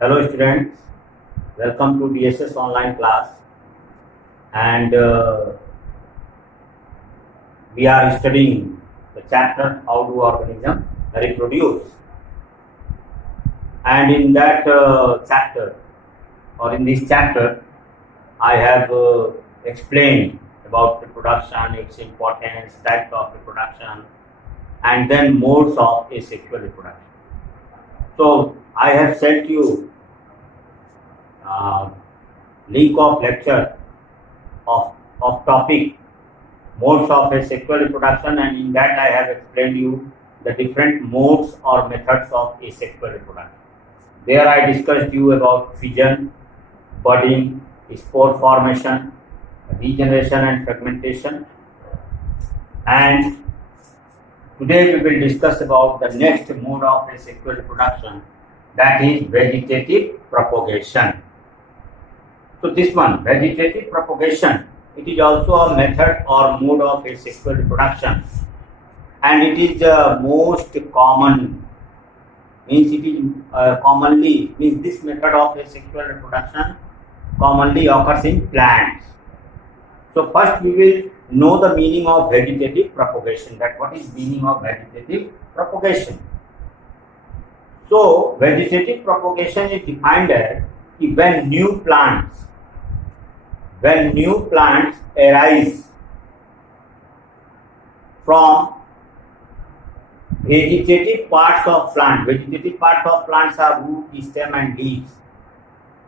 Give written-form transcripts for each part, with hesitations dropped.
Hello students, welcome to DSS online class and we are studying the chapter how do organisms reproduce, and in that chapter or in this chapter I have explained about reproduction, its importance, types of reproduction, and then modes of asexual reproduction. So I have sent you link of lecture of topic modes of asexual reproduction, and in that I have explained you the different modes or methods of asexual reproduction. There I discussed you about fission, budding, spore formation, regeneration and fragmentation, and today we will discuss about the next mode of asexual reproduction, that is vegetative propagation. So this one, vegetative propagation, it is also a method or mode of asexual reproduction, and it is the most common. Means it is commonly means this method of asexual reproduction commonly occurs in plants. So first we will know the meaning of vegetative propagation. That what is meaning of vegetative propagation? So vegetative propagation is defined as when new plants arise from vegetative parts of plant. Vegetative parts of plants are root, stem and leaves.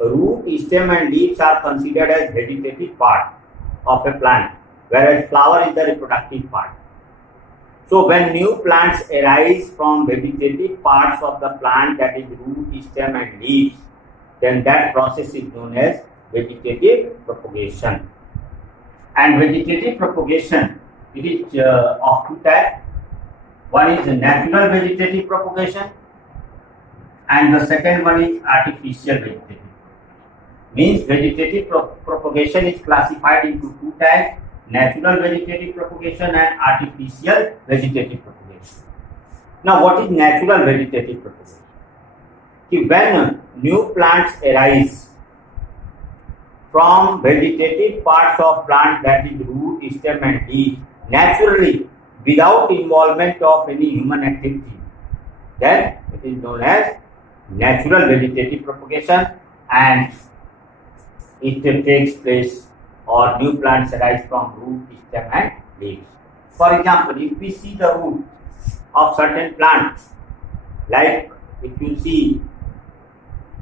Root, stem and leaves are considered as vegetative part of a plant, whereas flower is the reproductive part. So when new plants arise from vegetative parts of the plant, that is root, stem and leaves, then that process is known as vegetative propagation. And vegetative propagation, it is of two types. One is natural vegetative propagation and the second one is artificial vegetative propagation. Means vegetative propagation is classified into two types: natural vegetative propagation and artificial vegetative propagation. Now what is natural vegetative propagation? When new plants arise from vegetative parts of plant, that is root, stem and leaf, naturally without involvement of any human activity, then it is known as natural vegetative propagation, and it takes place or new plants arise from root, stem and leaves. For example, if we see the root of certain plants, like if you see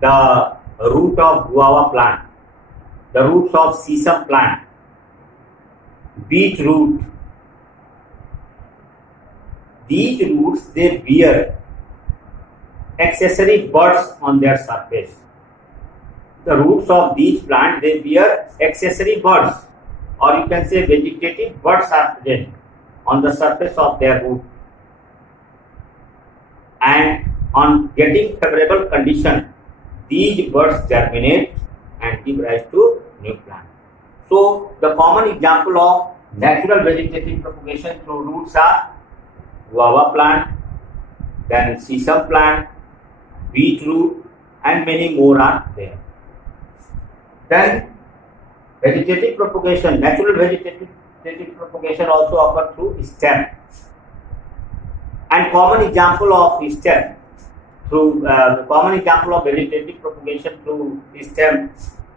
the root of guava plant, the roots of sesame plant, beet root, these roots they bear accessory buds on their surface. The roots of these plants they bear accessory buds, or you can say vegetative buds are present on the surface of their root, and on getting favorable condition, these buds germinate and give rise to new plant. So the common example of natural vegetative propagation through roots are guava plant, then sesame plant, beet root, and many more are there. Then vegetative propagation, natural vegetative propagation also occurs through stem. And common example of stem through the common example of vegetative propagation through stem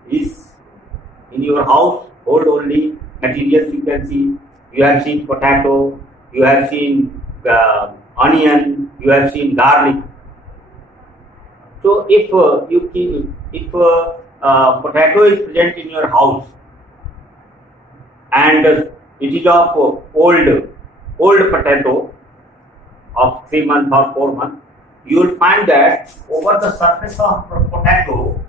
is in your household only materials. You can see, you have seen potato, you have seen onion, you have seen garlic. So if potato is present in your house and it is of old potato of 3 months or 4 months, you will find that over the surface of potato,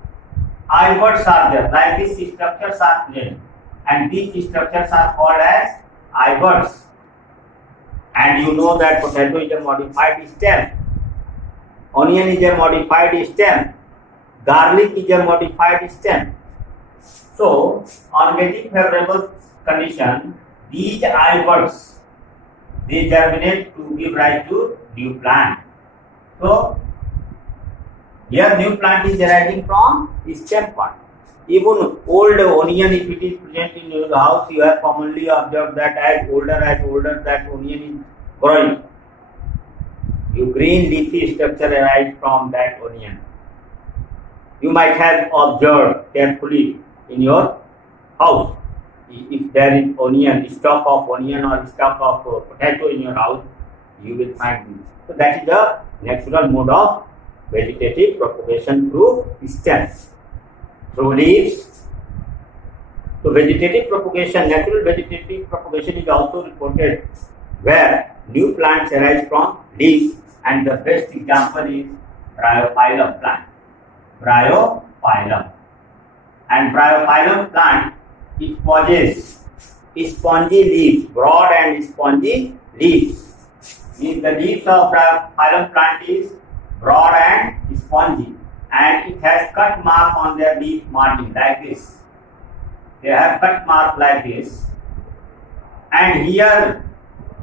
eye-buds are there, like these structures are present, and these structures are called as eye-buds. And you know that potato is a modified stem, onion is a modified stem, garlic is a modified stem. So on getting favorable condition, these eye-buds they germinate to give rise to new plant. So Here new plant is arising from stem part. Even old onion, if it is present in your house, you have commonly observed that as older that onion is growing. Your green leafy structure arises from that onion. You might have observed carefully in your house. If there is onion, stock of onion or stock of potato in your house, you will find this. So that is the natural mode of vegetative propagation through stems, through leaves. So vegetative propagation, natural vegetative propagation is also reported where new plants arise from leaves, and the best example is Bryophyllum plant. Bryophyllum. And Bryophyllum plant, it possesses spongy leaves, broad and spongy leaves. Means the leaves of Bryophyllum plant is broad and spongy, and it has cut mark on their leaf margin like this. They have cut mark like this, and here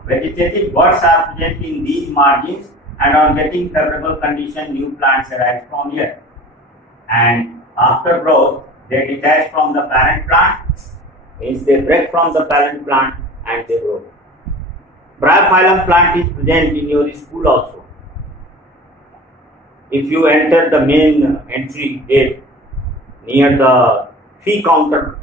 vegetative buds are present in these margins, and on getting favorable condition, new plants arise from here. And after growth, they detach from the parent plant, means they break from the parent plant and they grow. Bryophyllum plant is present in your school also. If you enter the main entry gate near the fee counter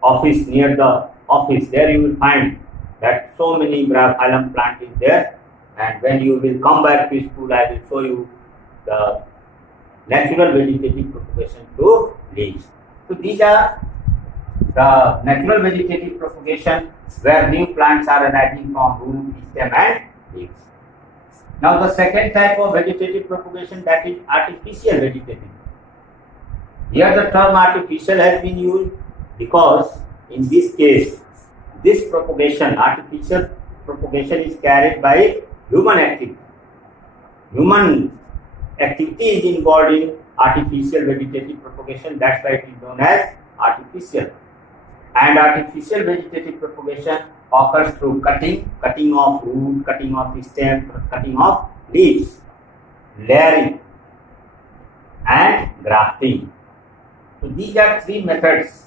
office, near the office, there you will find that so many Bryophyllum plant is there. And when you will come back to school, I will show you the natural vegetative propagation through leaves. So these are the natural vegetative propagation where new plants are arising from root, stem and leaves. Now the second type of vegetative propagation, that is artificial vegetative. Here the term artificial has been used because in this case, this propagation, artificial propagation, is carried by human activity. Human activity is involved in artificial vegetative propagation. That's why it is known as artificial. And artificial vegetative propagation occurs through cutting of root, cutting of stem, cutting of leaves, layering, and grafting. So these are three methods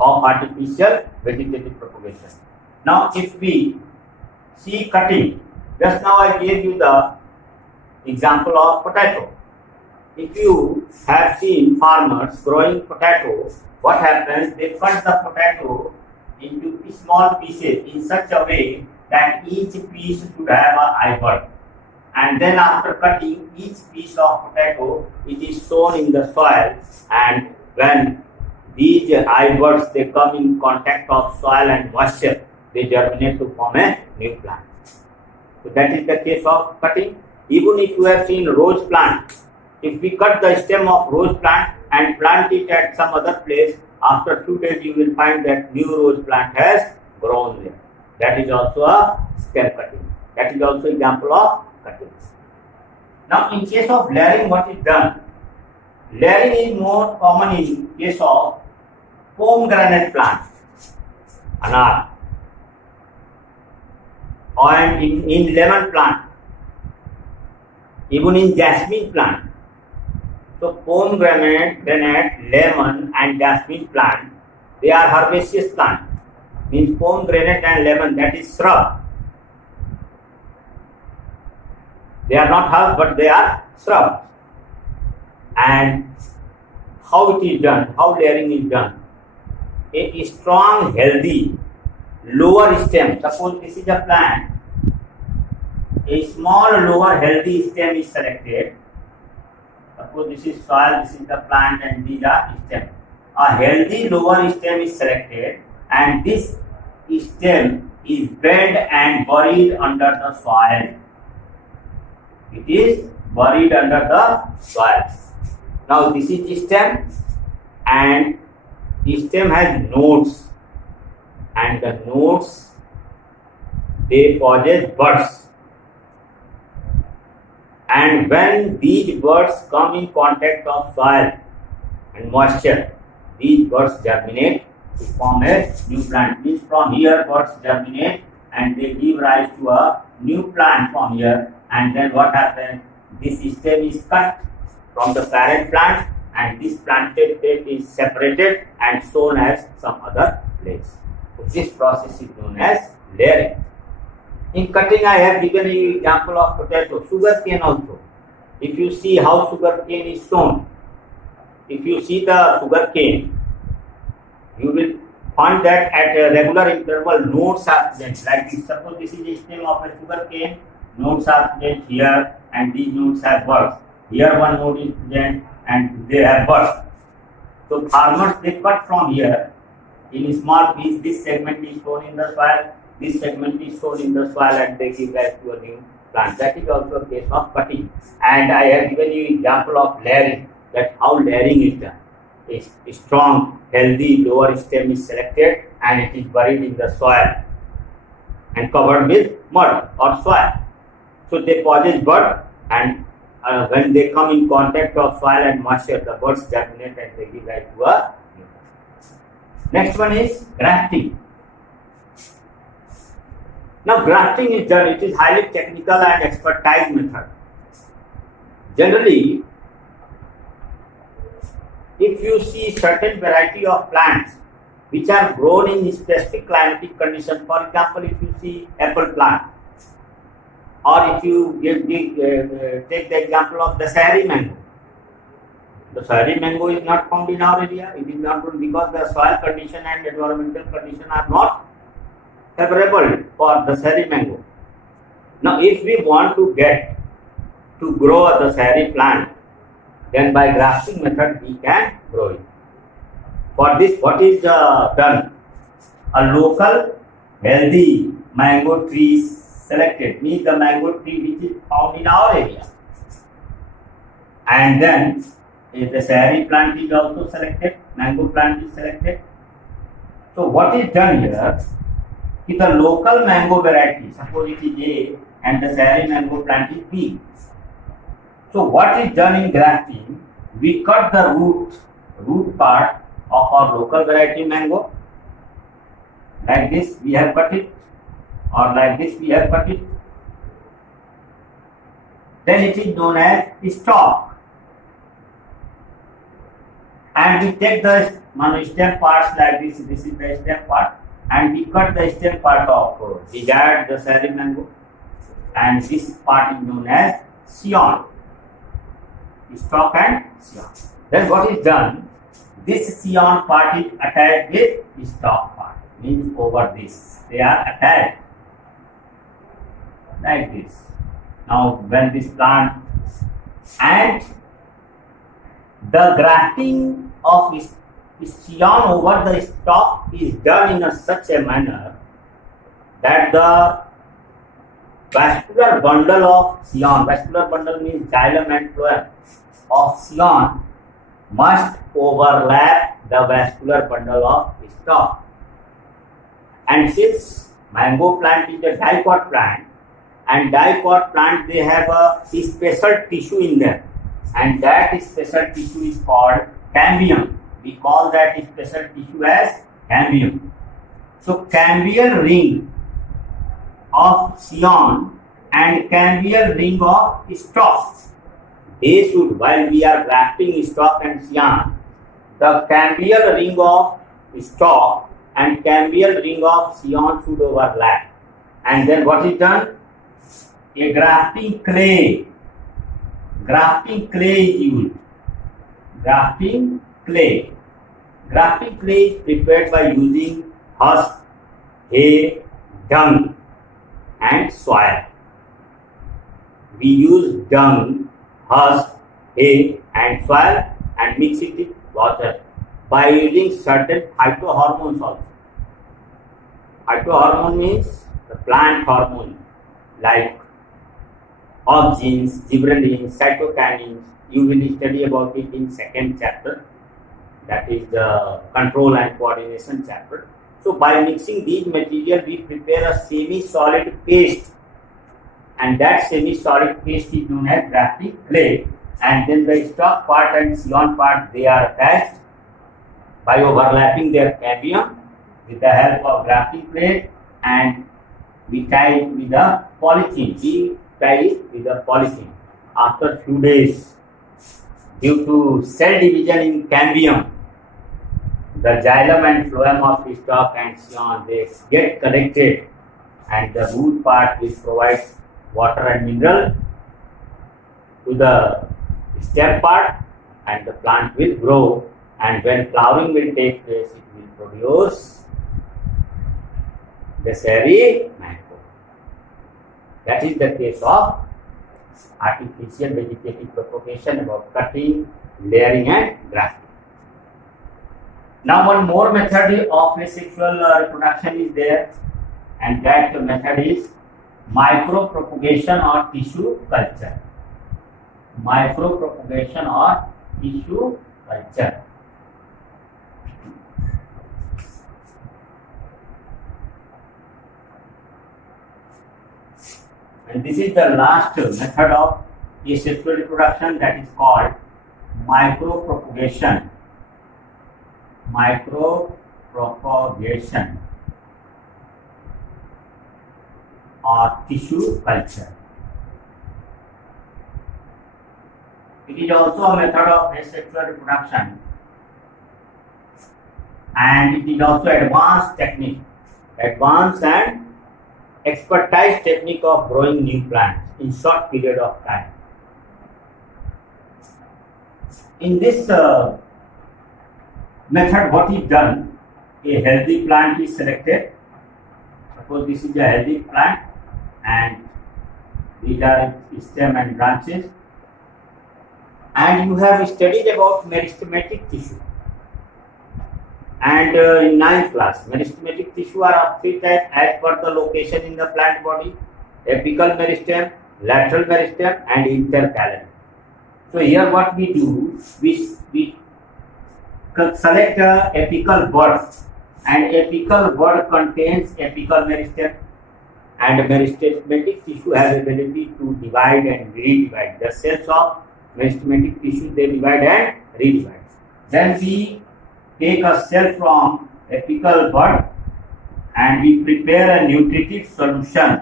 of artificial vegetative propagation. Now if we see cutting, just now I gave you the example of potato. If you have seen farmers growing potato, what happens? They cut the potato into small pieces in such a way that each piece should have an eye bud. And then after cutting each piece of potato, it is sown in the soil, and when these eye buds they come in contact of soil and moisture, they germinate to form a new plant. So that is the case of cutting. Even if you have seen rose plant, if we cut the stem of rose plant and plant it at some other place, after 2 days you will find that new rose plant has grown there. That is also a stem cutting. That is also example of cutting. Now in case of layering, what is done? Layering is more common in case of pomegranate plant, anar, or in lemon plant, even in jasmine plant. So pomegranate, lemon and jasmine plant, they are herbaceous plant. Means pomegranate and lemon, that is shrub. They are not herb, but they are shrub. And how it is done, how layering is done? A strong, healthy, lower stem. Suppose this is a plant, a small, lower, healthy stem is selected. Suppose this is soil, this is the plant, and these are stem. A healthy lower stem is selected, and this stem is bent and buried under the soil. It is buried under the soil. Now this is the stem, and the stem has nodes, and the nodes, they possess buds. And when these buds come in contact of soil and moisture, these buds germinate to form a new plant. Means from here buds germinate and they give rise to a new plant from here. And then what happens? This stem is cut from the parent plant, and this planted plate is separated and sown as some other place. So this process is known as layering. In cutting, I have given you example of potato, sugar cane also. If you see how sugar cane is sown, if you see the sugar cane, you will find that at a regular interval nodes are present. Like this, suppose this is a stem of a sugar cane, nodes are present here, and these nodes have buds. Here one node is present and they have buds. So farmers, they cut from here in a small piece. This segment is sown in the soil, this segment is sown in the soil, and they give rise to a new plant. That is also a case of cutting. And I have given you example of layering, that how layering is done. A strong, healthy lower stem is selected and it is buried in the soil and covered with mud or soil. So they possess bud, and when they come in contact of soil and moisture, the buds germinate and they give rise to a new plant. Next one is grafting. Now grafting is done, it is highly technical and expertise method. Generally, if you see certain variety of plants which are grown in specific climatic conditions, for example, if you see apple plant, or if you take the example of the Sahari mango. The Sahari mango is not found in our area. It is not grown because the soil condition and environmental condition are not favorable for the Sahari mango. Now, if we want to get to grow the Sahari plant, then by grafting method we can grow it. For this, what is done? A local healthy mango tree is selected, means the mango tree which is found in our area. And then the Sahari plant is also selected, mango plant is selected. So what is done here? If the local mango variety, suppose it is A and the Sahari mango plant is B. So what is done in grafting? We cut the root part of our local variety mango. Like this we have cut it, or like this we have cut it. Then it is known as stalk. And we take the stem parts like this. This is the stem part, and we cut the stem part of desired the Sahari mango, and this part is known as scion. Stalk and scion. Then what is done? This scion part is attached with stalk part, means over this. They are attached like this. Now when this plant, and the grafting of scion over the stalk is done in such a manner that the vascular bundle of scion, vascular bundle means xylem and phloem of scion, must overlap the vascular bundle of stalk. And since mango plant is a dicot plant, and dicot plant, they have a special tissue in them, and that special tissue is called cambium. We call that special tissue as cambium. So cambial ring of scion and cambial ring of stalk, they should, while we are grafting stalk and scion, the cambial ring of stalk and cambial ring of scion should overlap. And then what is done? A grafting clay. Grafting clay is used. Grafting clay. Grafting clay is prepared by using husk, hay, dung and soil. We use dung, husk, hay and soil and mix it with water by using certain phytohormones also. Phytohormone means the plant hormone like auxins, gibberellins, cytokinins. You will study about it in second chapter, that is the control and coordination chapter. So by mixing these materials, we prepare a semi-solid paste, and that semi-solid paste is known as grafting clay. And then the stalk part and scion part, they are attached by overlapping their cambium with the help of grafting clay, and we tie it with a polythene. We tie it with a polythene. After few days, due to cell division in cambium, the xylem and phloem of stalk and scion, they get connected, and the root part will provide water and mineral to the stem part, and the plant will grow, and when flowering will take place, it will produce the seri mango. That is the case of artificial vegetative propagation, about cutting, layering and grafting. Now one more method of asexual reproduction is there, and that method is micropropagation or tissue culture. Micropropagation or tissue culture. And this is the last method of asexual reproduction, that is called micropropagation. Micropropagation or tissue culture. It is also a method of asexual reproduction, and it is also advanced technique, advanced and expertise technique of growing new plants in short period of time. In this method, what is done? A healthy plant is selected. Suppose this is a healthy plant, and these are its stem and branches. And you have studied about meristematic tissue. And in 9th class, meristematic tissue are of three types as per the location in the plant body: apical meristem, lateral meristem, and intercalary. So here what we do, we select apical bud, and apical bud contains apical meristem, and meristematic tissue has ability to divide and re-divide. The cells of meristematic tissue, they divide and re-divide. Then we take a cell from apical bud and we prepare a nutritive solution.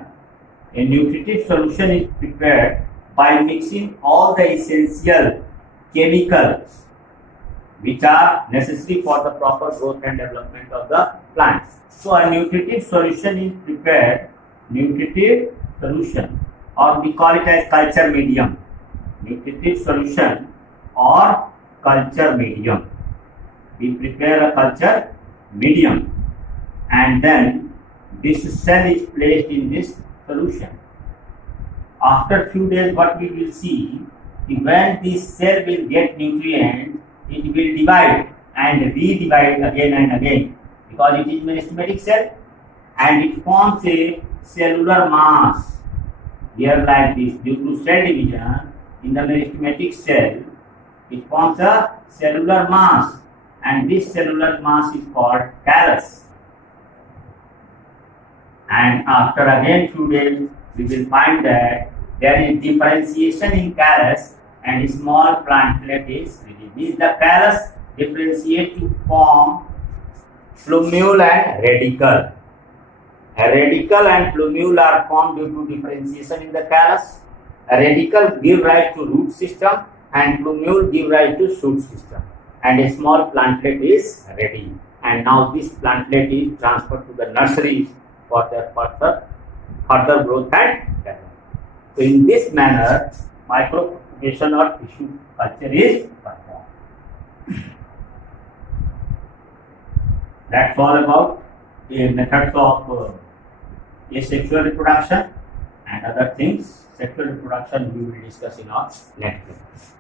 A nutritive solution is prepared by mixing all the essential chemicals which are necessary for the proper growth and development of the plant. So a nutritive solution is prepared, nutritive solution, or we call it as culture medium. Nutritive solution or culture medium. We prepare a culture medium, and then this cell is placed in this solution. After few days, what we will see, when this cell will get nutrients, it will divide and re-divide again and again, because it is meristematic cell and it forms a cellular mass. Here like this, due to cell division in the meristematic cell, it forms a cellular mass, and this cellular mass is called callus. And after again few days, we will find that there is differentiation in callus and a small plantlet is released. This the callus differentiate to form plumule and radicle. A radicle and plumule are formed due to differentiation in the callus. A radicle give rise to root system and plumule give rise to shoot system. And a small plantlet is ready. And now this plantlet is transferred to the nurseries for their further growth and development. So in this manner, micropropagation or tissue culture is performed. That's all about the methods of asexual reproduction, and other things. Sexual reproduction we will discuss in our next class.